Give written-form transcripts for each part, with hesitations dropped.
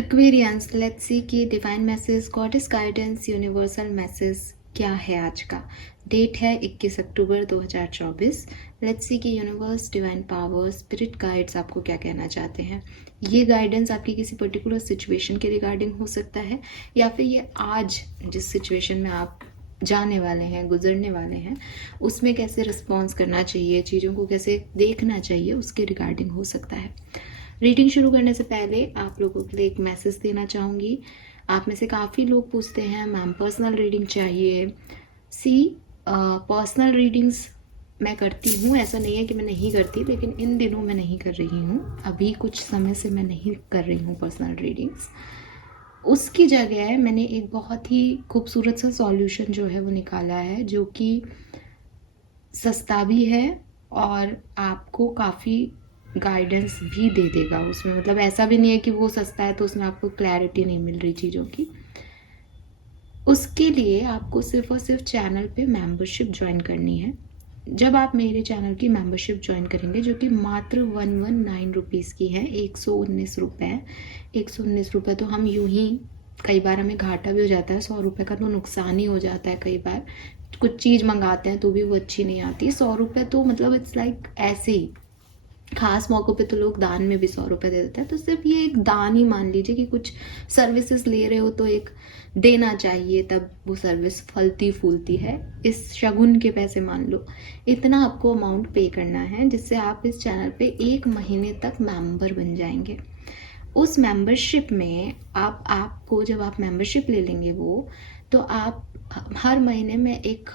Aquarians, let's see कि divine message, goddess guidance, universal message क्या है आज का। डेट है 21 अक्टूबर 2024। लेट्स सी कि universe, divine power, spirit guides आपको क्या कहना चाहते हैं। ये गाइडेंस आपकी किसी पर्टिकुलर सिचुएशन के रिगार्डिंग हो सकता है, या फिर ये आज जिस सिचुएशन में आप जाने वाले हैं, गुजरने वाले हैं, उसमें कैसे रिस्पॉन्स करना चाहिए, चीज़ों को कैसे देखना चाहिए, उसके रिगार्डिंग हो सकता है। रीडिंग शुरू करने से पहले आप लोगों के लिए एक मैसेज देना चाहूँगी। आप में से काफ़ी लोग पूछते हैं मैम पर्सनल रीडिंग चाहिए। पर्सनल रीडिंग्स मैं करती हूँ, ऐसा नहीं है कि मैं नहीं करती, लेकिन इन दिनों मैं नहीं कर रही हूँ। अभी कुछ समय से मैं नहीं कर रही हूँ पर्सनल रीडिंग्स। उसकी जगह मैंने एक बहुत ही खूबसूरत सा सॉल्यूशन जो है वो निकाला है, जो कि सस्ता भी है और आपको काफ़ी गाइडेंस भी दे देगा उसमें। मतलब ऐसा भी नहीं है कि वो सस्ता है तो उसमें आपको क्लैरिटी नहीं मिल रही चीज़ों की। उसके लिए आपको सिर्फ और सिर्फ चैनल पे मेंबरशिप ज्वाइन करनी है। जब आप मेरे चैनल की मेंबरशिप ज्वाइन करेंगे, जो कि मात्र 119 रुपीज़ की है, 119 रुपये, 119 रुपये तो हम यूं ही, कई बार हमें घाटा भी हो जाता है, 100 रुपये का तो नुकसान ही हो जाता है। कई बार कुछ चीज़ मंगाते हैं तो भी वो अच्छी नहीं आती। 100 रुपये तो मतलब इट्स लाइक ऐसे ही, खास मौक़ों पे तो लोग दान में भी 100 रुपये दे देते हैं। तो सिर्फ ये एक दान ही मान लीजिए कि कुछ सर्विसेज ले रहे हो तो एक देना चाहिए, तब वो सर्विस फलती फूलती है। इस शगुन के पैसे मान लो, इतना आपको अमाउंट पे करना है, जिससे आप इस चैनल पे 1 महीने तक मेंबर बन जाएंगे। उस मेंबरशिप में आपको जब आप मेंबरशिप ले लेंगे वो, तो आप हर महीने में एक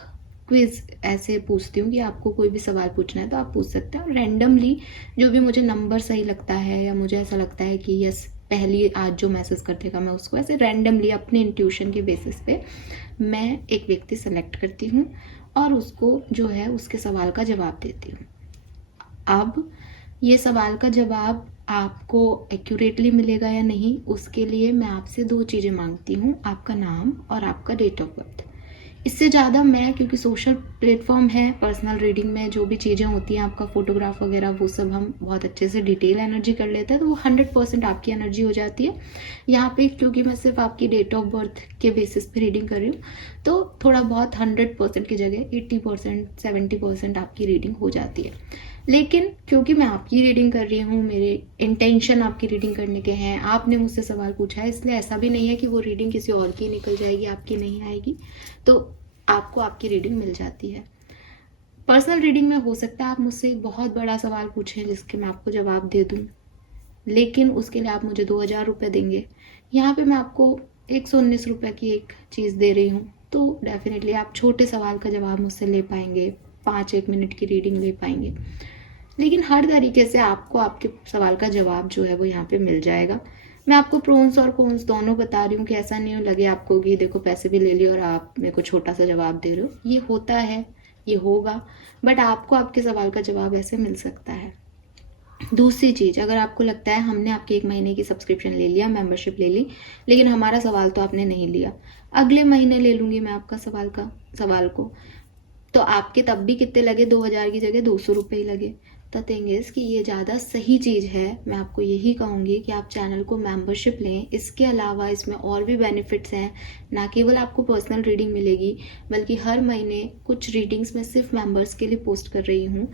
क्विज़ ऐसे पूछती हूँ कि आपको कोई भी सवाल पूछना है तो आप पूछ सकते हैं। और रैंडमली जो भी मुझे नंबर सही लगता है, या मुझे ऐसा लगता है कि यस पहली आज जो मैसेज कर देगा, मैं उसको ऐसे रैंडमली अपने इंट्यूशन के बेसिस पे मैं एक व्यक्ति सेलेक्ट करती हूँ और उसको जो है उसके सवाल का जवाब देती हूँ। अब ये सवाल का जवाब आपको एक्यूरेटली मिलेगा या नहीं, उसके लिए मैं आपसे 2 चीज़ें मांगती हूँ, आपका नाम और आपका डेट ऑफ बर्थ। इससे ज़्यादा मैं, क्योंकि सोशल प्लेटफॉर्म है, पर्सनल रीडिंग में जो भी चीज़ें होती हैं, आपका फोटोग्राफ वगैरह, वो सब हम बहुत अच्छे से डिटेल एनर्जी कर लेते हैं, तो वो 100% आपकी एनर्जी हो जाती है। यहाँ पे क्योंकि मैं सिर्फ आपकी डेट ऑफ बर्थ के बेसिस पे रीडिंग कर रही हूँ, तो थोड़ा बहुत 100% की जगह 80% 70% आपकी रीडिंग हो जाती है। लेकिन क्योंकि मैं आपकी रीडिंग कर रही हूँ, मेरे इंटेंशन आपकी रीडिंग करने के हैं, आपने मुझसे सवाल पूछा है, इसलिए ऐसा भी नहीं है कि वो रीडिंग किसी और की निकल जाएगी, आपकी नहीं आएगी, तो आपको आपकी रीडिंग मिल जाती है। पर्सनल रीडिंग में हो सकता है आप मुझसे एक बहुत बड़ा सवाल पूछें जिसके मैं आपको जवाब दे दूँ, लेकिन उसके लिए आप मुझे 2000 रुपये देंगे। यहाँ पे मैं आपको 119 रुपये की एक चीज़ दे रही हूँ, तो डेफिनेटली आप छोटे सवाल का जवाब मुझसे ले पाएंगे, 5-1 मिनट की रीडिंग ले पाएंगे। लेकिन हर तरीके से आपको आपके सवाल का जवाब जो है वो यहाँ पे मिल जाएगा। मैं आपको प्रोन्स और कॉन्स दोनों बता रही हूँ कि ऐसा नहीं लगे आपको कि देखो पैसे भी ले लिए और आप मेरे को छोटा सा जवाब दे रहे हो। ये होता है, ये होगा, बट आपको आपके सवाल का जवाब ऐसे मिल सकता है। दूसरी चीज़, अगर आपको लगता है हमने आपके 1 महीने की सब्सक्रिप्शन ले लिया, मेंबरशिप ले ली, लेकिन हमारा सवाल तो आपने नहीं लिया, अगले महीने ले लूँगी मैं आपका सवाल को, तो आपके तब भी कितने लगे, 2000 की जगह 200 रुपये ही लगे। द थिंग इज़ कि ये ज़्यादा सही चीज़ है। मैं आपको यही कहूँगी कि आप चैनल को मेंबरशिप लें। इसके अलावा इसमें और भी बेनिफिट्स हैं, ना केवल आपको पर्सनल रीडिंग मिलेगी, बल्कि हर महीने कुछ रीडिंग्स मैं सिर्फ मेंबर्स के लिए पोस्ट कर रही हूँ।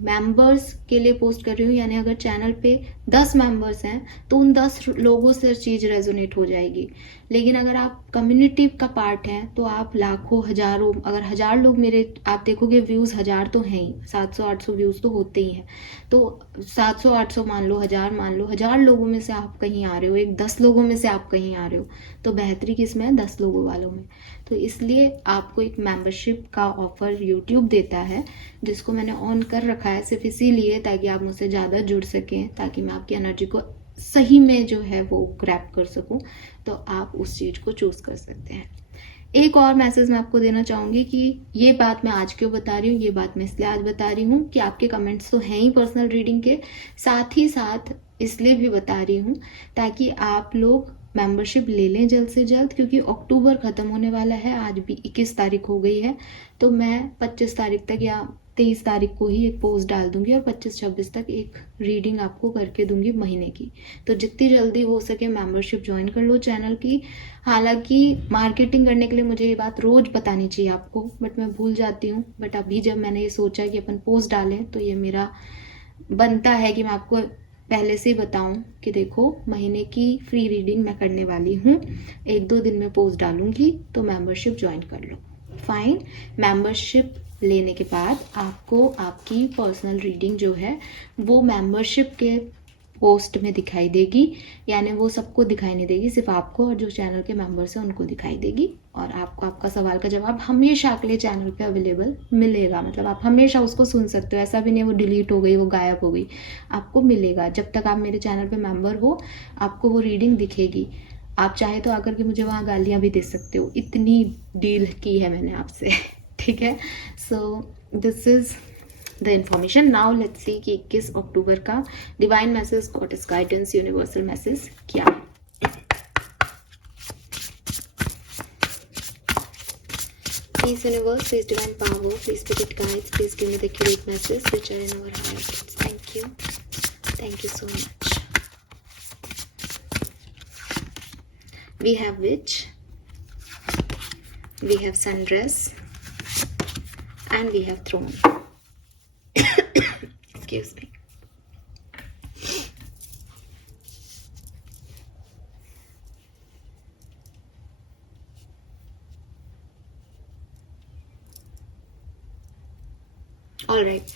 मेंबर्स के लिए पोस्ट कर रही हूँ, यानी अगर चैनल पे 10 मेंबर्स हैं तो उन 10 लोगों से चीज़ रेजोनेट हो जाएगी। लेकिन अगर आप कम्युनिटी का पार्ट हैं तो आप लाखों, हजारों, अगर 1000 लोग मेरे आप देखोगे व्यूज़ 1000 तो हैं ही, 700-800 व्यूज़ तो होते ही हैं, तो 700-800 मान लो, 1000 मान लो, 1000 लोगों में से आप कहीं आ रहे हो, एक 10 लोगों में से आप कहीं आ रहे हो, तो बेहतरी किस में है, 10 लोगों वालों में। तो इसलिए आपको एक मेंबरशिप का ऑफर यूट्यूब देता है, जिसको मैंने ऑन कर रखा है सिर्फ इसीलिए ताकि आप मुझसे ज़्यादा जुड़ सकें, ताकि मैं आपकी एनर्जी को सही में जो है वो ग्रैब कर सकूं। तो आप उस चीज़ को चूज़ कर सकते हैं। एक और मैसेज मैं आपको देना चाहूँगी कि ये बात मैं आज क्यों बता रही हूँ, ये बात मैं इसलिए आज बता रही हूँ कि आपके कमेंट्स तो हैं ही पर्सनल रीडिंग के, साथ ही साथ इसलिए भी बता रही हूँ ताकि आप लोग मेंबरशिप ले लें जल्द से जल्द, क्योंकि अक्टूबर ख़त्म होने वाला है, आज भी 21 तारीख हो गई है, तो मैं 25 तारीख तक या 23 तारीख को ही एक पोस्ट डाल दूंगी और 25-26 तक एक रीडिंग आपको करके दूंगी महीने की। तो जितनी जल्दी हो सके मेंबरशिप ज्वाइन कर लो चैनल की। हालांकि मार्केटिंग करने के लिए मुझे ये बात रोज बतानी चाहिए आपको, बट मैं भूल जाती हूँ। बट अभी जब मैंने ये सोचा कि अपन पोस्ट डालें तो ये मेरा बनता है कि मैं आपको पहले से ही बताऊं कि देखो महीने की फ्री रीडिंग मैं करने वाली हूँ, 1-2 दिन में पोस्ट डालूंगी, तो मेंबरशिप ज्वाइन कर लो। फाइन। मेंबरशिप लेने के बाद आपको आपकी पर्सनल रीडिंग जो है वो मेंबरशिप के पोस्ट में दिखाई देगी, यानी वो सबको दिखाई नहीं देगी, सिर्फ आपको और जो चैनल के मेंबर्स हैं उनको दिखाई देगी। और आपको आपका सवाल का जवाब हमेशा के लिए चैनल पे अवेलेबल मिलेगा, मतलब आप हमेशा उसको सुन सकते हो। ऐसा भी नहीं वो डिलीट हो गई, वो गायब हो गई, आपको मिलेगा। जब तक आप मेरे चैनल पे मेंबर हो आपको वो रीडिंग दिखेगी। आप चाहे तो आकर के मुझे वहाँ गालियाँ भी दे सकते हो, इतनी डील की है मैंने आपसे। ठीक है, so this is the information. Now let's see कि 21 अक्टूबर का divine message, goddess guidance, universal message क्या है। Please universe, please divine power, please spirit guides, please give me the accurate message which are in our hearts. Thank you. Thank you so much. We have witch, we have sundress, and we have throne. Excuse me. All right,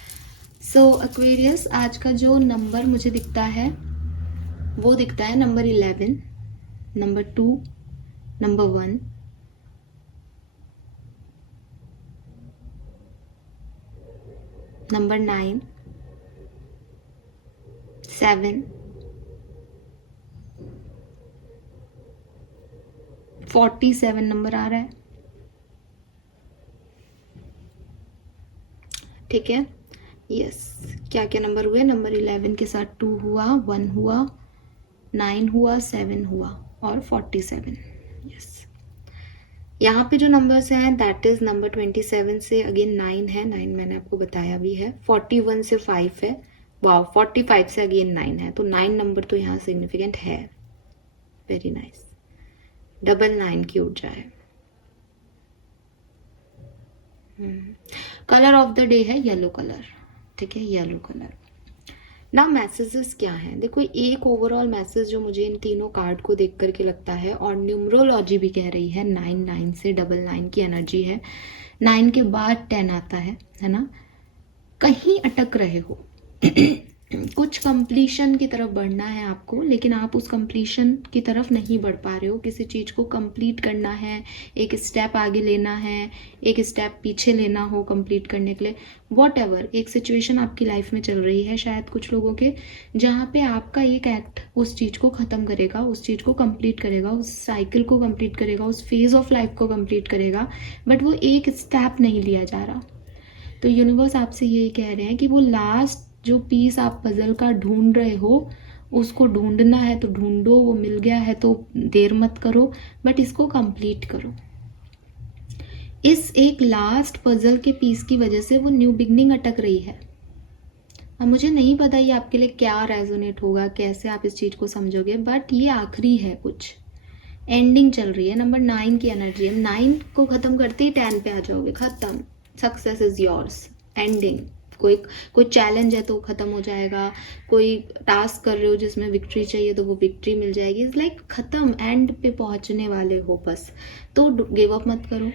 so Aquarius, आज का जो number मुझे दिखता है वो दिखता है number 11, number 2, number 1, number 9, 7, 47 number आ रहा है। ठीक है, यस। क्या क्या नंबर हुए? नंबर 11 के साथ 2 हुआ, 1 हुआ, 9 हुआ, 7 हुआ और 47। यस, यहाँ पे जो नंबर्स हैं दैट इज नंबर 27 से अगेन 9 है, 9 मैंने आपको बताया भी है। 41 से 5 है, वाह। 45 से अगेन 9 है, तो 9 नंबर तो यहाँ सिग्निफिकेंट है। वेरी नाइस, डबल 9 की ऊर्जा है। कलर ऑफ द डे है येलो कलर। ठीक है, येलो कलर। ना मैसेजेस क्या हैं? देखो, एक ओवरऑल मैसेज जो मुझे इन तीनों कार्ड को देख करके लगता है, और न्यूमरोलॉजी भी कह रही है 9, 9 से 9 की एनर्जी है। 9 के बाद 10 आता है ना। कहीं अटक रहे हो कुछ कंप्लीशन की तरफ बढ़ना है आपको, लेकिन आप उस कंप्लीशन की तरफ नहीं बढ़ पा रहे हो। किसी चीज़ को कंप्लीट करना है, एक स्टेप आगे लेना है, एक स्टेप पीछे लेना हो कंप्लीट करने के लिए, वॉटएवर एक सिचुएशन आपकी लाइफ में चल रही है शायद कुछ लोगों के, जहाँ पे आपका एक एक्ट उस चीज़ को ख़त्म करेगा, उस चीज़ को कंप्लीट करेगा, उस साइकिल को कंप्लीट करेगा, उस फेज ऑफ लाइफ को कंप्लीट करेगा, बट वो एक स्टेप नहीं लिया जा रहा। तो यूनिवर्स आपसे यही कह रहे हैं कि वो लास्ट जो पीस आप पजल का ढूंढ रहे हो उसको ढूंढना है तो ढूंढो, वो मिल गया है तो देर मत करो, बट इसको कंप्लीट करो। इस एक लास्ट पजल के पीस की वजह से वो न्यू बिगनिंग अटक रही है। अब मुझे नहीं पता ये आपके लिए क्या रेजोनेट होगा, कैसे आप इस चीज़ को समझोगे, बट ये आखिरी है, कुछ एंडिंग चल रही है। नंबर 9 की एनर्जी है, 9 को ख़त्म करते ही 10 पे आ जाओगे, ख़त्म। Success is yours, ending. कोई चैलेंज है तो खत्म हो जाएगा, कोई टास्क कर रहे हो जिसमें विक्ट्री चाहिए तो वो विक्ट्री मिल जाएगी। इट्स लाइक खत्म, एंड पे पहुंचने वाले हो बस। तो गिव अप मत करो,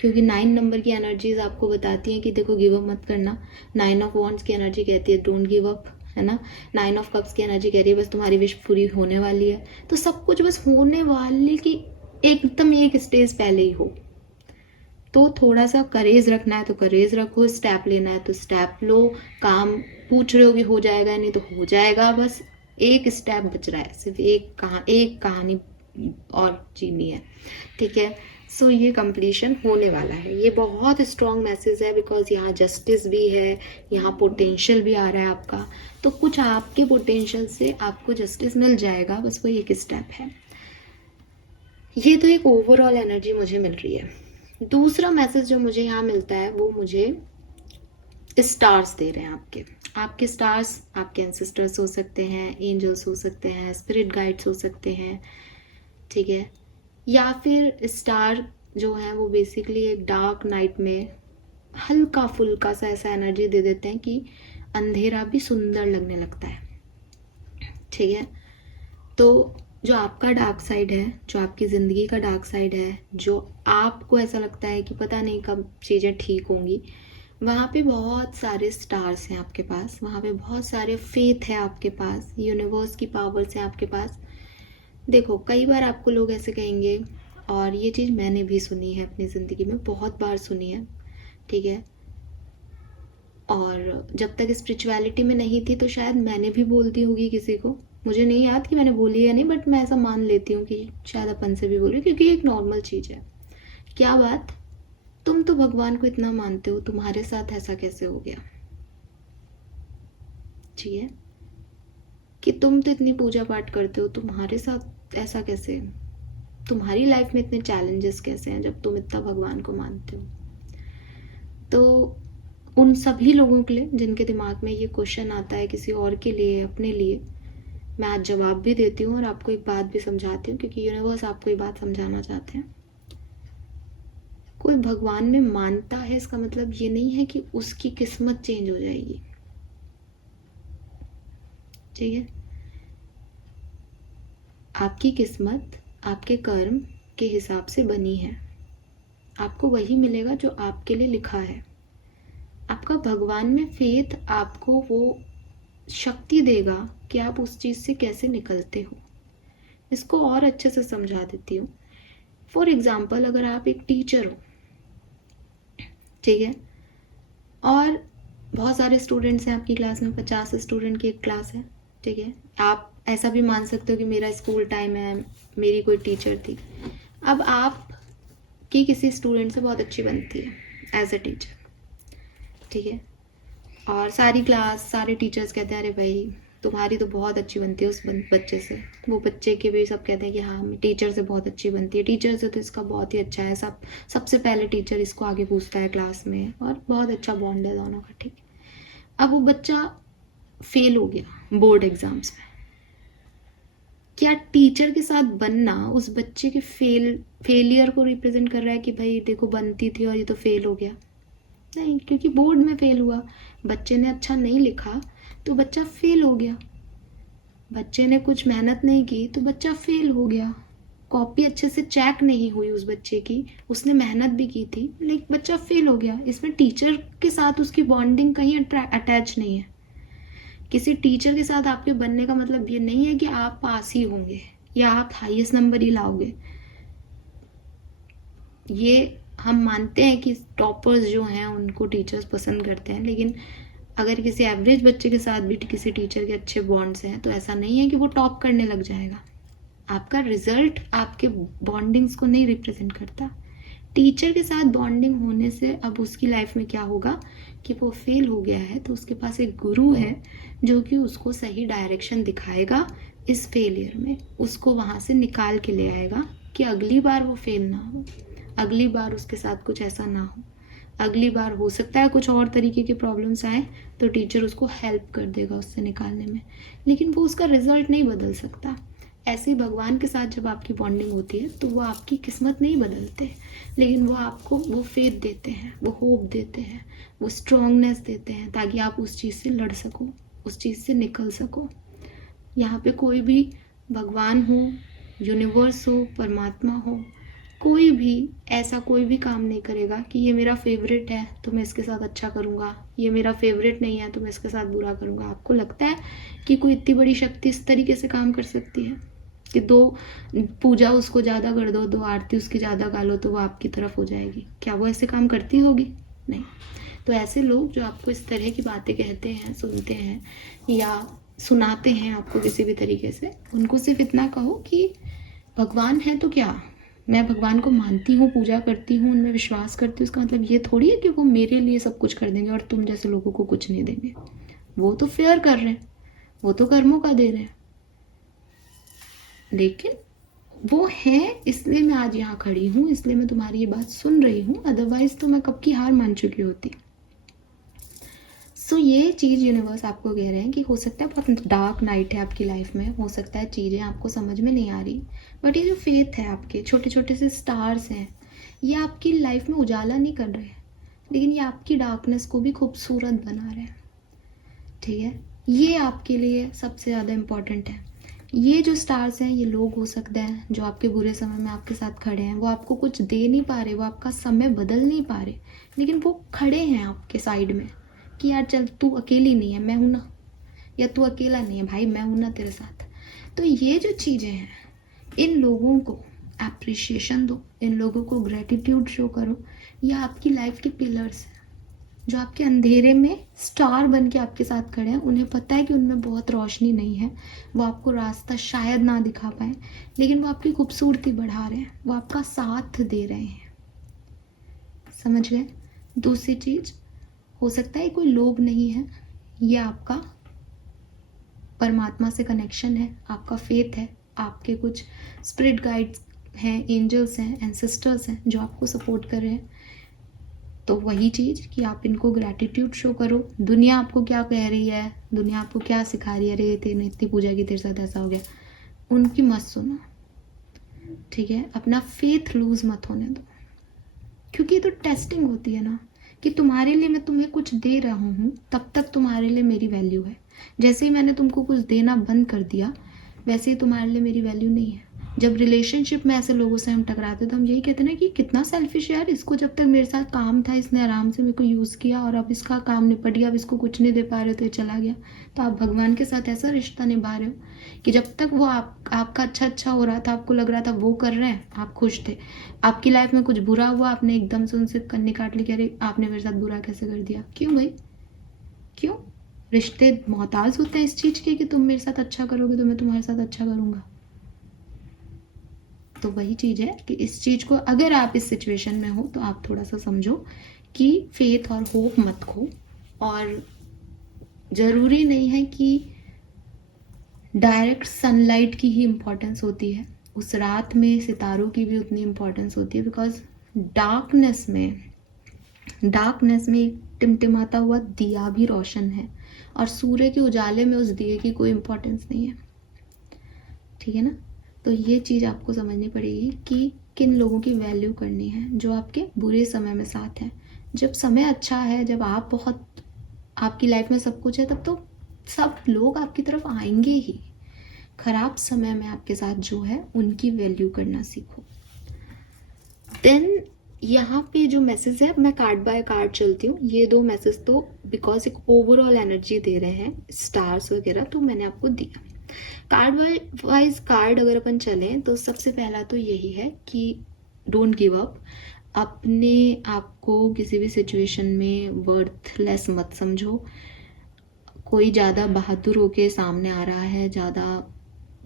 क्योंकि 9 नंबर की एनर्जीज आपको बताती हैं कि देखो गिव अप मत करना। 9 ऑफ वॉन्ड्स की एनर्जी कहती है डोंट गिव अप, है ना। 9 ऑफ कप्स की एनर्जी कह रही है बस तुम्हारी विश पूरी होने वाली है। तो सब कुछ बस होने वाले की एकदम एक स्टेज पहले ही हो। तो थोड़ा सा करेज रखना है तो करेज रखो, स्टेप लेना है तो स्टेप लो। काम पूछ रहे हो कि हो जाएगा नहीं तो हो जाएगा, बस एक स्टेप बच रहा है, सिर्फ एक कहानी और जीनी है। ठीक है, सो ये कंप्लीशन होने वाला है। ये बहुत स्ट्रॉन्ग मैसेज है, बिकॉज यहाँ जस्टिस भी है, यहाँ पोटेंशियल भी आ रहा है आपका। तो कुछ आपके पोटेंशियल से आपको जस्टिस मिल जाएगा, बस वो एक स्टेप है। ये तो एक ओवरऑल एनर्जी मुझे मिल रही है। दूसरा मैसेज जो मुझे यहाँ मिलता है वो मुझे स्टार्स दे रहे हैं आपके स्टार्स आपके एंसेस्टर्स हो सकते हैं, एंजल्स हो सकते हैं, स्पिरिट गाइड्स हो सकते हैं, ठीक है। या फिर स्टार जो है वो बेसिकली एक डार्क नाइट में हल्का फुल्का सा ऐसा एनर्जी दे देते हैं कि अंधेरा भी सुंदर लगने लगता है, ठीक है। तो जो आपका डार्क साइड है, जो आपकी ज़िंदगी का डार्क साइड है, जो आपको ऐसा लगता है कि पता नहीं कब चीज़ें ठीक होंगी, वहाँ पे बहुत सारे स्टार्स हैं आपके पास, वहाँ पे बहुत सारे फेथ है आपके पास, यूनिवर्स की पावर्स हैं आपके पास। देखो कई बार आपको लोग ऐसे कहेंगे, और ये चीज़ मैंने भी सुनी है अपनी ज़िंदगी में, बहुत बार सुनी है, ठीक है। और जब तक स्पिरिचुअलिटी में नहीं थी तो शायद मैंने भी बोल दी होगी किसी को, मुझे नहीं याद कि मैंने बोली या नहीं, बट मैं ऐसा मान लेती हूँ कि शायद अपन से भी बोली, क्योंकि एक नॉर्मल चीज़ है। क्या बात, तुम तो भगवान को इतना मानते हो, तुम्हारे साथ ऐसा कैसे हो गया, ठीक है, कि तुम तो इतनी पूजा पाठ करते हो, तुम्हारे साथ ऐसा कैसे, तुम्हारी लाइफ में इतने चैलेंजेस कैसे हैं जब तुम इतना भगवान को मानते हो। तो उन सभी लोगों के लिए जिनके दिमाग में ये क्वेश्चन आता है किसी और के लिए, अपने लिए, मैं आज जवाब भी देती हूँ और आपको एक बात भी समझाती हूँ, क्योंकि यूनिवर्स आपको एक बात समझाना चाहते हैं। कोई भगवान में मानता है इसका मतलब ये नहीं है कि उसकी किस्मत चेंज हो जाएगी, ठीक है। आपकी किस्मत आपके कर्म के हिसाब से बनी है, आपको वही मिलेगा जो आपके लिए लिखा है। आपका भगवान में फेथ आपको वो शक्ति देगा कि आप उस चीज़ से कैसे निकलते हो। इसको और अच्छे से समझा देती हूँ। फॉर एग्जाम्पल, अगर आप एक टीचर हो, ठीक है, और बहुत सारे स्टूडेंट्स हैं आपकी क्लास में, 50 स्टूडेंट की एक क्लास है, ठीक है। आप ऐसा भी मान सकते हो कि मेरा स्कूल टाइम है, मेरी कोई टीचर थी। अब आप की किसी स्टूडेंट से बहुत अच्छी बनती है एज अ टीचर, ठीक है, और सारी क्लास सारे टीचर्स कहते हैं अरे भाई तुम्हारी तो बहुत अच्छी बनती है उस बच्चे से, वो बच्चे के भी सब कहते हैं कि हाँ टीचर से बहुत अच्छी बनती है, टीचर से तो इसका बहुत ही अच्छा है, सबसे पहले टीचर इसको आगे पूछता है क्लास में, और बहुत अच्छा बॉन्ड है दोनों का, ठीक। अब वो बच्चा फेल हो गया बोर्ड एग्जाम्स में, क्या टीचर के साथ बनना उस बच्चे के फेलियर को रिप्रेजेंट कर रहा है कि भाई देखो बनती थी और ये तो फेल हो गया? नहीं, क्योंकि बोर्ड में फेल हुआ, बच्चे ने अच्छा नहीं लिखा तो बच्चा फेल हो गया, बच्चे ने कुछ मेहनत नहीं की तो बच्चा फेल हो गया, कॉपी अच्छे से चेक नहीं हुई उस बच्चे की, उसने मेहनत भी की थी लेकिन बच्चा फेल हो गया। इसमें टीचर के साथ उसकी बॉन्डिंग कहीं अटैच नहीं है। किसी टीचर के साथ आपके बनने का मतलब ये नहीं है कि आप पास ही होंगे या आप हाईएस्ट नंबर ही लाओगे। ये हम मानते हैं कि टॉपर्स जो हैं उनको टीचर्स पसंद करते हैं, लेकिन अगर किसी एवरेज बच्चे के साथ भी किसी टीचर के अच्छे बॉन्ड्स हैं तो ऐसा नहीं है कि वो टॉप करने लग जाएगा। आपका रिजल्ट आपके बॉन्डिंग्स को नहीं रिप्रेजेंट करता। टीचर के साथ बॉन्डिंग होने से अब उसकी लाइफ में क्या होगा कि वो फेल हो गया है तो उसके पास एक गुरु है जो कि उसको सही डायरेक्शन दिखाएगा इस फेलियर में, उसको वहाँ से निकाल के ले आएगा कि अगली बार वो फेल ना हो, अगली बार उसके साथ कुछ ऐसा ना हो, अगली बार हो सकता है कुछ और तरीके की प्रॉब्लम्स आए तो टीचर उसको हेल्प कर देगा उससे निकालने में, लेकिन वो उसका रिजल्ट नहीं बदल सकता। ऐसे ही भगवान के साथ जब आपकी बॉन्डिंग होती है तो वो आपकी किस्मत नहीं बदलते, लेकिन वो आपको वो फेथ देते हैं, वो होप देते हैं, वो स्ट्रॉन्गनेस देते हैं ताकि आप उस चीज़ से लड़ सको, उस चीज़ से निकल सको। यहाँ पे कोई भी भगवान हो, यूनिवर्स हो, परमात्मा हो, कोई भी ऐसा कोई भी काम नहीं करेगा कि ये मेरा फेवरेट है तो मैं इसके साथ अच्छा करूँगा, ये मेरा फेवरेट नहीं है तो मैं इसके साथ बुरा करूँगा। आपको लगता है कि कोई इतनी बड़ी शक्ति इस तरीके से काम कर सकती है कि 2 पूजा उसको ज़्यादा कर दो, 2 आरती उसकी ज़्यादा गा लो तो वो आपकी तरफ हो जाएगी? क्या वो ऐसे काम करती होगी? नहीं। तो ऐसे लोग जो आपको इस तरह की बातें कहते हैं, सुनते हैं या सुनाते हैं आपको किसी भी तरीके से, उनको सिर्फ इतना कहो कि भगवान है तो क्या, मैं भगवान को मानती हूँ, पूजा करती हूँ, उनमें विश्वास करती हूँ, इसका मतलब ये थोड़ी है कि वो मेरे लिए सब कुछ कर देंगे और तुम जैसे लोगों को कुछ नहीं देंगे। वो तो फेयर कर रहे हैं, वो तो कर्मों का दे रहे हैं, लेकिन वो है इसलिए मैं आज यहाँ खड़ी हूँ, इसलिए मैं तुम्हारी ये बात सुन रही हूँ, अदरवाइज तो मैं कब की हार मान चुकी होती। सो ये चीज़ यूनिवर्स आपको कह रहे हैं कि हो सकता है बहुत डार्क नाइट है आपकी लाइफ में, हो सकता है चीज़ें आपको समझ में नहीं आ रही, बट ये जो फेथ है, आपके छोटे छोटे से स्टार्स हैं, ये आपकी लाइफ में उजाला नहीं कर रहे हैं, लेकिन ये आपकी डार्कनेस को भी खूबसूरत बना रहे हैं। ठीक है, ये आपके लिए सबसे ज़्यादा इम्पॉर्टेंट है। ये जो स्टार्स हैं, ये लोग हो सकते हैं जो आपके बुरे समय में आपके साथ खड़े हैं, वो आपको कुछ दे नहीं पा रहे, वो आपका समय बदल नहीं पा रहे, लेकिन वो खड़े हैं आपके साइड में कि यार चल, तू अकेली नहीं है, मैं हूं ना, या तू अकेला नहीं है भाई, मैं हूं ना तेरे साथ। तो ये जो चीज़ें हैं, इन लोगों को एप्रिशिएशन दो, इन लोगों को ग्रेटिट्यूड शो करो। ये आपकी लाइफ के पिलर्स हैं, जो आपके अंधेरे में स्टार बन के आपके साथ खड़े हैं। उन्हें पता है कि उनमें बहुत रोशनी नहीं है, वो आपको रास्ता शायद ना दिखा पाए, लेकिन वो आपकी खूबसूरती बढ़ा रहे हैं, वो आपका साथ दे रहे हैं। समझ गए? दूसरी चीज़, हो सकता है कोई लोग नहीं है, ये आपका परमात्मा से कनेक्शन है, आपका फेथ है, आपके कुछ स्पिरिट गाइड्स हैं, एंजल्स हैं, एंसेस्टर्स हैं जो आपको सपोर्ट कर रहे हैं। तो वही चीज़ कि आप इनको ग्रैटिट्यूड शो करो। दुनिया आपको क्या कह रही है, दुनिया आपको क्या सिखा रही है, अरे तेने इतनी पूजा की, तेरे साथ ऐसा हो गया, उनकी मत सुनो। ठीक है, अपना फेथ लूज मत होने दो, क्योंकि ये तो टेस्टिंग होती है ना, कि तुम्हारे लिए मैं तुम्हें कुछ दे रहा हूँ, तब तक तुम्हारे लिए मेरी वैल्यू है। जैसे ही मैंने तुमको कुछ देना बंद कर दिया, वैसे ही तुम्हारे लिए मेरी वैल्यू नहीं है। जब रिलेशनशिप में ऐसे लोगों से हम टकराते तो हम यही कहते हैं ना कि कितना सेल्फिश है यार, इसको जब तक मेरे साथ काम था इसने आराम से मेरे को यूज़ किया, और अब इसका काम निपट गया, अब इसको कुछ नहीं दे पा रहे तो ये चला गया। तो आप भगवान के साथ ऐसा रिश्ता निभा रहे हो कि जब तक वो आपका अच्छा हो रहा था, आपको लग रहा था वो कर रहे हैं, आप खुश थे। आपकी लाइफ में कुछ बुरा हुआ, आपने एकदम से उनसे कन्नी काट ली कि अरे आपने मेरे साथ बुरा कैसे कर दिया। क्यों भाई, क्यों? रिश्ते मोहताज होते हैं इस चीज़ के कि तुम मेरे साथ अच्छा करोगे तो मैं तुम्हारे साथ अच्छा करूँगा। तो वही चीज़ है कि इस चीज़ को अगर आप इस सिचुएशन में हो तो आप थोड़ा सा समझो कि फेथ और होप मत खो। और ज़रूरी नहीं है कि डायरेक्ट सनलाइट की ही इम्पोर्टेंस होती है, उस रात में सितारों की भी उतनी इम्पोर्टेंस होती है, बिकॉज डार्कनेस में एक टिमटिमाता हुआ दिया भी रोशन है, और सूर्य के उजाले में उस दिए की कोई इम्पोर्टेंस नहीं है। ठीक है ना? तो ये चीज़ आपको समझनी पड़ेगी कि किन लोगों की वैल्यू करनी है, जो आपके बुरे समय में साथ हैं। जब समय अच्छा है, जब आप बहुत, आपकी लाइफ में सब कुछ है, तब तो सब लोग आपकी तरफ आएंगे ही। खराब समय में आपके साथ जो है उनकी वैल्यू करना सीखो। देन यहाँ पे जो मैसेज है, मैं कार्ड बाय कार्ड चलती हूँ। ये 2 मैसेज तो बिकॉज एक ओवरऑल एनर्जी दे रहे हैं स्टार्स वगैरह, तो मैंने आपको दिया। कार्ड वाइज कार्ड अगर अपन चलें तो सबसे पहला तो यही है कि डोंट गिव अप। अपने आप को किसी भी सिचुएशन में वर्थलेस मत समझो। कोई ज़्यादा बहादुर होके सामने आ रहा है, ज़्यादा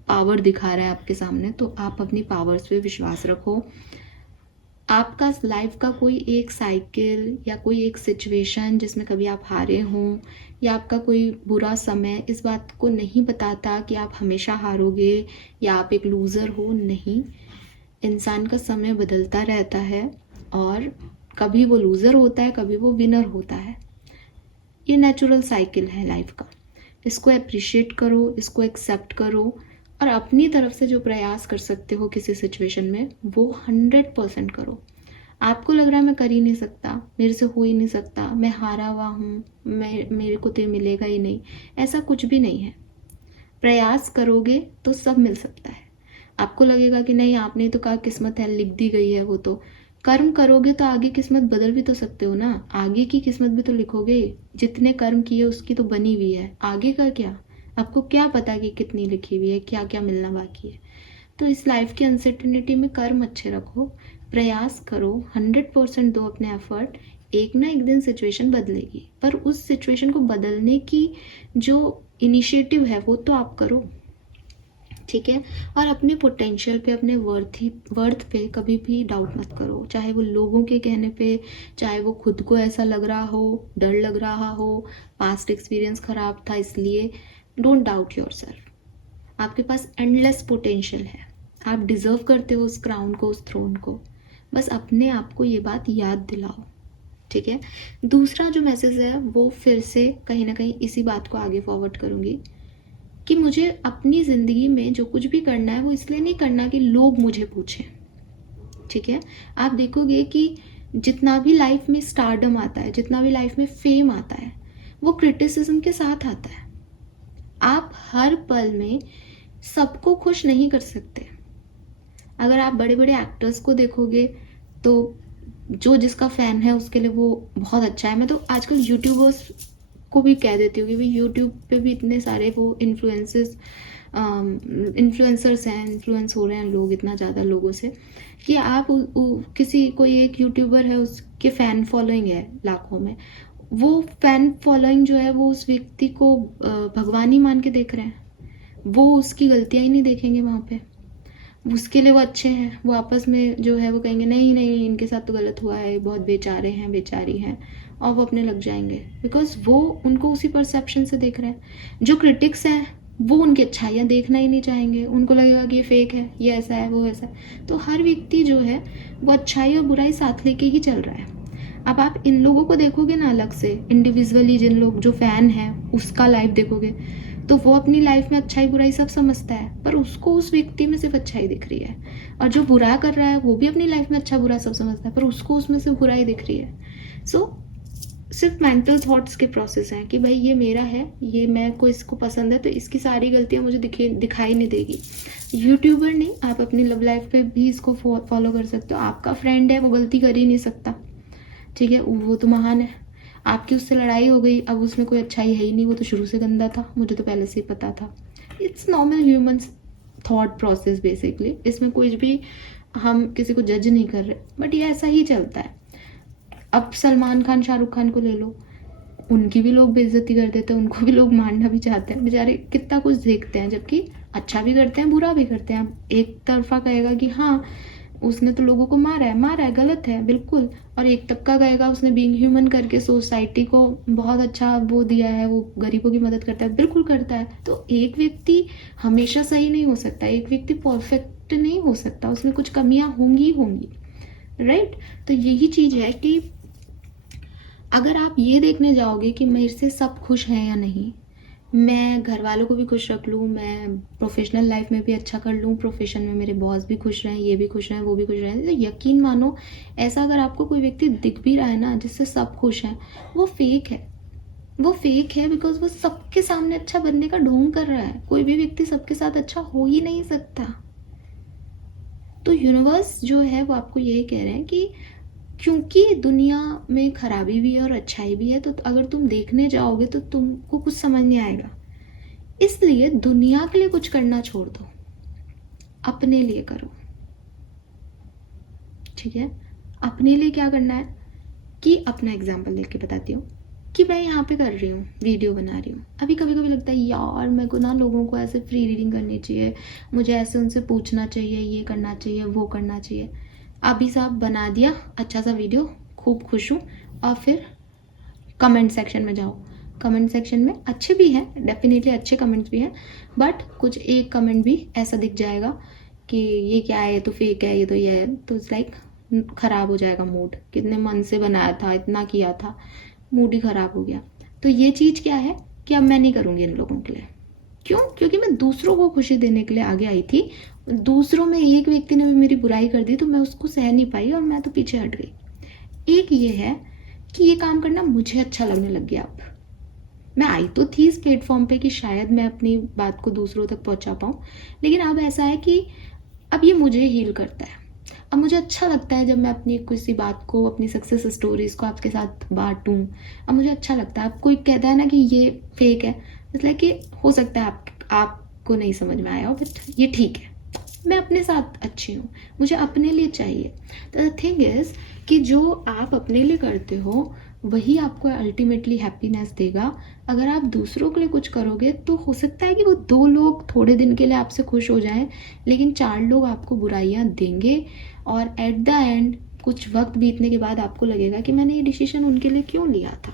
पावर दिखा रहा है आपके सामने, तो आप अपनी पावर्स पे विश्वास रखो। आपका लाइफ का कोई एक साइकिल या कोई एक सिचुएशन जिसमें कभी आप हारे हों, या आपका कोई बुरा समय इस बात को नहीं बताता कि आप हमेशा हारोगे या आप एक लूज़र हो। नहीं, इंसान का समय बदलता रहता है, और कभी वो लूज़र होता है, कभी वो विनर होता है। ये नेचुरल साइकिल है लाइफ का। इसको अप्रिशिएट करो, इसको एक्सेप्ट करो, और अपनी तरफ से जो प्रयास कर सकते हो किसी सिचुएशन में वो 100% करो। आपको लग रहा है मैं कर ही नहीं सकता, मेरे से हो ही नहीं सकता, मैं हारा हुआ हूँ, मेरे को तो मिलेगा ही नहीं, ऐसा कुछ भी नहीं है। प्रयास करोगे तो सब मिल सकता है। आपको लगेगा कि नहीं, आपने तो कहा किस्मत है, लिख दी गई है, वो तो कर्म करोगे तो आगे किस्मत बदल भी तो सकते हो ना। आगे की किस्मत भी तो लिखोगे, जितने कर्म किए उसकी तो बनी हुई है, आगे का क्या? आपको क्या पता कि कितनी लिखी हुई है, क्या क्या मिलना बाकी है। तो इस लाइफ की अनसर्टेनिटी में कर्म अच्छे रखो, प्रयास करो, 100% दो अपने एफर्ट। एक ना एक दिन सिचुएशन बदलेगी, पर उस सिचुएशन को बदलने की जो इनिशिएटिव है वो तो आप करो। ठीक है? और अपने पोटेंशियल पे, अपने वर्थ पे कभी भी डाउट मत करो, चाहे वो लोगों के कहने पे, चाहे वो खुद को ऐसा लग रहा हो, डर लग रहा हो, पास्ट एक्सपीरियंस खराब था इसलिए। Don't doubt your self. आपके पास एंडलेस पोटेंशियल है, आप डिजर्व करते हो उस क्राउन को, उस थ्रोन को। बस अपने आप को ये बात याद दिलाओ। ठीक है। दूसरा जो मैसेज है वो फिर से कहीं ना कहीं इसी बात को आगे फॉरवर्ड करूँगी कि मुझे अपनी ज़िंदगी में जो कुछ भी करना है वो इसलिए नहीं करना कि लोग मुझे पूछें, ठीक है। आप देखोगे कि जितना भी लाइफ में स्टारडम आता है, जितना भी लाइफ में फेम आता है, वो क्रिटिसिज्म के साथ आता है। आप हर पल में सबको खुश नहीं कर सकते। अगर आप बड़े बड़े एक्टर्स को देखोगे तो जो जिसका फ़ैन है उसके लिए वो बहुत अच्छा है। मैं तो आजकल यूट्यूबर्स को भी कह देती हूँ कि भाई यूट्यूब पे भी इतने सारे वो इन्फ्लुएंसर्स हैं, इन्फ्लुएंस हो रहे हैं लोग इतना ज़्यादा लोगों से कि आप किसी कोई एक यूट्यूबर है, उसके फ़ैन फॉलोइंग है लाखों में, वो फ़ैन फॉलोइंग जो है वो उस व्यक्ति को भगवान ही मान के देख रहे हैं। वो उसकी गलतियाँ ही नहीं देखेंगे वहाँ पे, उसके लिए वो अच्छे हैं। वो आपस में जो है वो कहेंगे नहीं नहीं इनके साथ तो गलत हुआ है, बहुत बेचारे हैं बेचारी हैं, और वो अपने लग जाएंगे बिकॉज वो उनको उसी परसेप्शन से देख रहे हैं। जो क्रिटिक्स हैं वो उनकी अच्छाइयाँ देखना ही नहीं चाहेंगे, उनको लगेगा कि ये फेक है, ये ऐसा है, वो ऐसा है। तो हर व्यक्ति जो है वो अच्छाई और बुराई साथ लेके ही चल रहा है। अब आप इन लोगों को देखोगे ना अलग से इंडिविजुअली, जिन लोग जो फ़ैन हैं उसका लाइफ देखोगे तो वो अपनी लाइफ में अच्छाई बुराई सब समझता है, पर उसको उस व्यक्ति में सिर्फ अच्छाई दिख रही है। और जो बुरा कर रहा है वो भी अपनी लाइफ में अच्छा बुरा सब समझता है, पर उसको उसमें सिर्फ बुराई दिख रही है। सो सिर्फ मेंटल थॉट्स के प्रोसेस हैं कि भाई ये मेरा है, ये मैं को इसको पसंद है तो इसकी सारी गलतियाँ मुझे दिखाई नहीं देगी। यूट्यूबर नहीं, आप अपनी लव लाइफ पे भी इसको फॉलो कर सकते हो। आपका फ्रेंड है वो गलती कर ही नहीं सकता, ठीक है, वो तो महान है। आपकी उससे लड़ाई हो गई, अब उसमें कोई अच्छाई है ही नहीं, वो तो शुरू से गंदा था, मुझे तो पहले से ही पता था। It's normal human thought process basically, इसमें कुछ भी हम किसी को जज नहीं कर रहे, बट ये ऐसा ही चलता है। अब सलमान खान शाहरुख खान को ले लो, उनकी भी लोग बेइज्जती कर देते हैं, उनको भी लोग मारना भी चाहते हैं, बेचारे कितना कुछ देखते हैं, जबकि अच्छा भी करते हैं बुरा भी करते हैं। एक तरफा कहेगा कि हाँ उसने तो लोगों को मारा है गलत है बिल्कुल, और एक तबका कहेगा उसने बीइंग ह्यूमन करके सोसाइटी को बहुत अच्छा वो दिया है, वो गरीबों की मदद करता है, बिल्कुल करता है। तो एक व्यक्ति हमेशा सही नहीं हो सकता, एक व्यक्ति परफेक्ट नहीं हो सकता, उसमें कुछ कमियां होंगी राइट। तो यही चीज़ है कि अगर आप ये देखने जाओगे कि मेरे से सब खुश हैं या नहीं, मैं घर वालों को भी खुश रख लूँ, मैं प्रोफेशनल लाइफ में भी अच्छा कर लूँ, प्रोफेशन में मेरे बॉस भी खुश रहें, ये भी खुश रहें, वो भी खुश रहें, तो यकीन मानो ऐसा अगर आपको कोई व्यक्ति दिख भी रहा है ना जिससे सब खुश हैं, वो फेक है। वो फेक है बिकॉज वो सबके सामने अच्छा बनने का ढोंग कर रहा है। कोई भी व्यक्ति सबके साथ अच्छा हो ही नहीं सकता। तो यूनिवर्स जो है वो आपको यही कह रहे हैं कि क्योंकि दुनिया में खराबी भी है और अच्छाई भी है, तो अगर तुम देखने जाओगे तो तुमको कुछ समझ नहीं आएगा। इसलिए दुनिया के लिए कुछ करना छोड़ दो, अपने लिए करो, ठीक है। अपने लिए क्या करना है कि अपना एग्जाम्पल देख के बताती हूँ कि मैं यहाँ पे कर रही हूँ, वीडियो बना रही हूँ। अभी कभी कभी लगता है यार मेरे को ना लोगों को ऐसे फ्री रीडिंग करनी चाहिए, मुझे ऐसे उनसे पूछना चाहिए, ये करना चाहिए, वो करना चाहिए। अभी साहब बना दिया अच्छा सा वीडियो, खूब खुश हूँ, और फिर कमेंट सेक्शन में जाओ। कमेंट सेक्शन में अच्छे भी हैं, डेफिनेटली अच्छे कमेंट्स भी हैं, बट कुछ एक कमेंट भी ऐसा दिख जाएगा कि ये क्या है, ये तो फेक है, ये तो ये है, तो इट्स लाइक ख़राब हो जाएगा मूड। कितने मन से बनाया था, इतना किया था, मूड ही ख़राब हो गया। तो ये चीज़ क्या है कि अब मैं नहीं करूँगी इन लोगों के लिए। क्यों? क्योंकि मैं दूसरों को खुशी देने के लिए आगे आई थी। दूसरों में एक व्यक्ति ने भी मेरी बुराई कर दी तो मैं उसको सह नहीं पाई और मैं तो पीछे हट गई। एक ये है कि ये काम करना मुझे अच्छा लगने लग गया। अब मैं आई तो थी इस प्लेटफॉर्म पे कि शायद मैं अपनी बात को दूसरों तक पहुंचा पाऊँ, लेकिन अब ऐसा है कि अब ये मुझे हील करता है। अब मुझे अच्छा लगता है जब मैं अपनी किसी बात को, अपनी सक्सेस स्टोरीज को आपके साथ बांटूं। अब मुझे अच्छा लगता है। अब कोई कहता है ना कि ये फेक है, इसलिए कि हो सकता है आपको नहीं समझ में आया हो, बट ये ठीक है, मैं अपने साथ अच्छी हूँ, मुझे अपने लिए चाहिए। तो द थिंग इज कि जो आप अपने लिए करते हो वही आपको अल्टीमेटली हैप्पीनेस देगा। अगर आप दूसरों के लिए कुछ करोगे तो हो सकता है कि वो 2 लोग थोड़े दिन के लिए आपसे खुश हो जाएं, लेकिन 4 लोग आपको बुराइयां देंगे, और एट द एंड कुछ वक्त बीतने के बाद आपको लगेगा कि मैंने ये डिसीजन उनके लिए क्यों लिया था।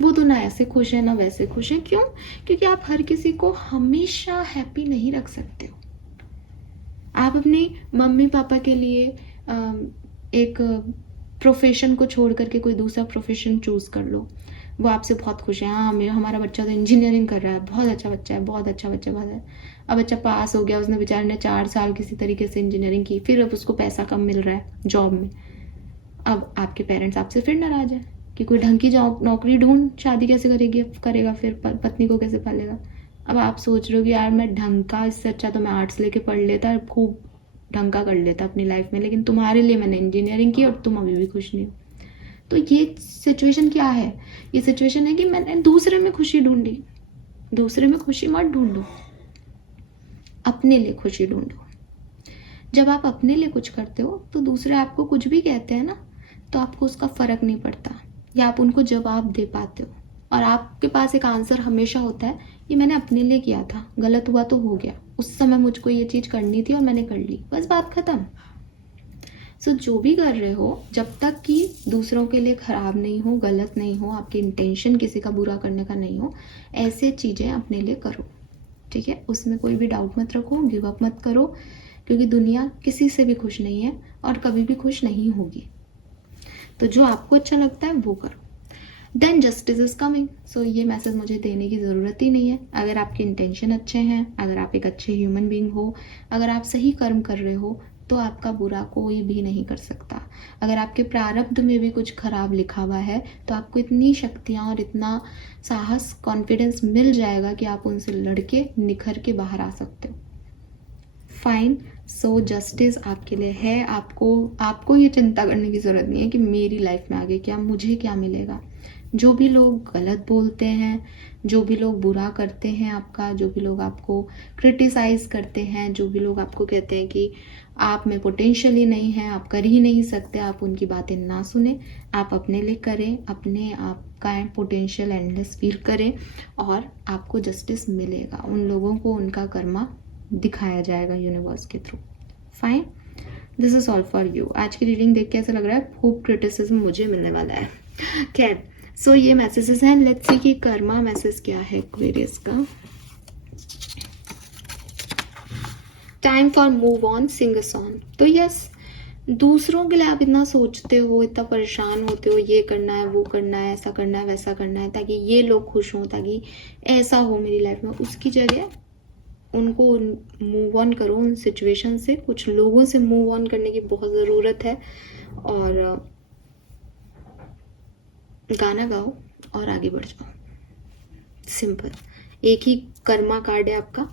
वो तो ना ऐसे खुश है ना वैसे खुश है। क्यों? क्योंकि आप हर किसी को हमेशा हैप्पी नहीं रख सकते हो। आप अपनी मम्मी पापा के लिए एक प्रोफेशन को छोड़ करके कोई दूसरा प्रोफेशन चूज़ कर लो, वो आपसे बहुत खुश है, हाँ हमारा बच्चा तो इंजीनियरिंग कर रहा है, बहुत अच्छा बच्चा है, बहुत अच्छा बच्चा, बहुत है। अब बच्चा पास हो गया, उसने बेचारे ने 4 साल किसी तरीके से इंजीनियरिंग की, फिर अब उसको पैसा कम मिल रहा है जॉब में। अब आपके पेरेंट्स आपसे फिर नाराज है कि कोई ढंग की जॉब नौकरी ढूंढ, शादी कैसे करेगा फिर पत्नी को कैसे पालेगा। अब आप सोच रहे हो कि यार मैं ढंग का, इससे अच्छा तो मैं आर्ट्स लेके पढ़ लेता, खूब ढंग का कर लेता अपनी लाइफ में, लेकिन तुम्हारे लिए मैंने इंजीनियरिंग की और तुम अभी भी खुश नहीं हो। तो ये सिचुएशन क्या है? ये सिचुएशन है कि मैंने दूसरे में खुशी ढूंढी। दूसरे में खुशी मत ढूंढो, अपने लिए खुशी ढूंढो। जब आप अपने लिए कुछ करते हो तो दूसरे आपको कुछ भी कहते हैं ना, तो आपको उसका फ़र्क नहीं पड़ता, या आप उनको जवाब दे पाते हो, और आपके पास एक आंसर हमेशा होता है, ये मैंने अपने लिए किया था, गलत हुआ तो हो गया, उस समय मुझको ये चीज़ करनी थी और मैंने कर ली, बस बात ख़त्म। सो जो भी कर रहे हो, जब तक कि दूसरों के लिए ख़राब नहीं हो, गलत नहीं हो, आपकी इंटेंशन किसी का बुरा करने का नहीं हो, ऐसे चीज़ें अपने लिए करो, ठीक है? उसमें कोई भी डाउट मत रखो, गिव अप मत करो, क्योंकि दुनिया किसी से भी खुश नहीं है और कभी भी खुश नहीं होगी। तो जो आपको अच्छा लगता है वो करो। Then justice is coming. So ये मैसेज मुझे देने की ज़रूरत ही नहीं है। अगर आपके इंटेंशन अच्छे हैं, अगर आप एक अच्छे ह्यूमन बीइंग हो, अगर आप सही कर्म कर रहे हो, तो आपका बुरा कोई भी नहीं कर सकता। अगर आपके प्रारब्ध में भी कुछ खराब लिखा हुआ है, तो आपको इतनी शक्तियाँ और इतना साहस, कॉन्फिडेंस मिल जाएगा कि आप उनसे लड़के निखर के बाहर आ सकते हो। फाइन। सो जस्टिस आपके लिए है। आपको ये चिंता करने की ज़रूरत नहीं है कि मेरी लाइफ में आगे क्या, मुझे क्या मिलेगा। जो भी लोग गलत बोलते हैं, जो भी लोग बुरा करते हैं आपका, जो भी लोग आपको क्रिटिसाइज़ करते हैं, जो भी लोग आपको कहते हैं कि आप में पोटेंशियल ही नहीं है, आप कर ही नहीं सकते, आप उनकी बातें ना सुने, आप अपने लिए करें, अपने आप का पोटेंशियल एंडलेस फील करें, और आपको जस्टिस मिलेगा। उन लोगों को उनका कर्मा दिखाया जाएगा यूनिवर्स के through. Fine, this is all for you. आज की रीडिंग देख के ऐसा लग रहा है खूब क्रिटिसिज्म मुझे मिलने वाला है। खैर, सो ये मैसेजेस हैं। लेट्स सी कि कर्मा मैसेज क्या है एक्वेरियस का। Time for move on, sing a song. तो यस, दूसरों के लिए आप इतना सोचते हो, इतना परेशान होते हो, ये करना है, वो करना है, ऐसा करना है, वैसा करना है, ताकि ये लोग खुश हों, ताकि ऐसा हो मेरी लाइफ में। उसकी जगह उनको मूव ऑन करो, उन सिचुएशन से, कुछ लोगों से मूव ऑन करने की बहुत ज़रूरत है, और गाना गाओ और आगे बढ़ जाओ। सिंपल। एक ही कर्मा कार्ड है आपका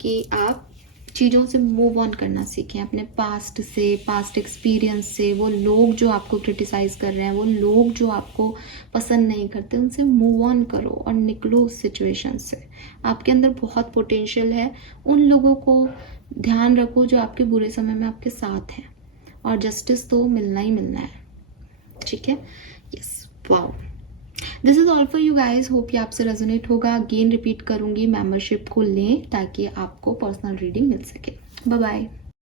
कि आप चीज़ों से मूव ऑन करना सीखें, अपने पास्ट से, पास्ट एक्सपीरियंस से। वो लोग जो आपको क्रिटिसाइज़ कर रहे हैं, वो लोग जो आपको पसंद नहीं करते, उनसे मूव ऑन करो और निकलो उस सिचुएशन से। आपके अंदर बहुत पोटेंशियल है। उन लोगों को ध्यान रखो जो आपके बुरे समय में आपके साथ हैं, और जस्टिस तो मिलना ही मिलना है, ठीक है? Yes, wow, this is all for you guys. Hope ये आपसे रेजोनेट होगा। अगेन रिपीट करूँगी, मेंबरशिप को लें ताकि आपको पर्सनल रीडिंग मिल सके। Bye bye.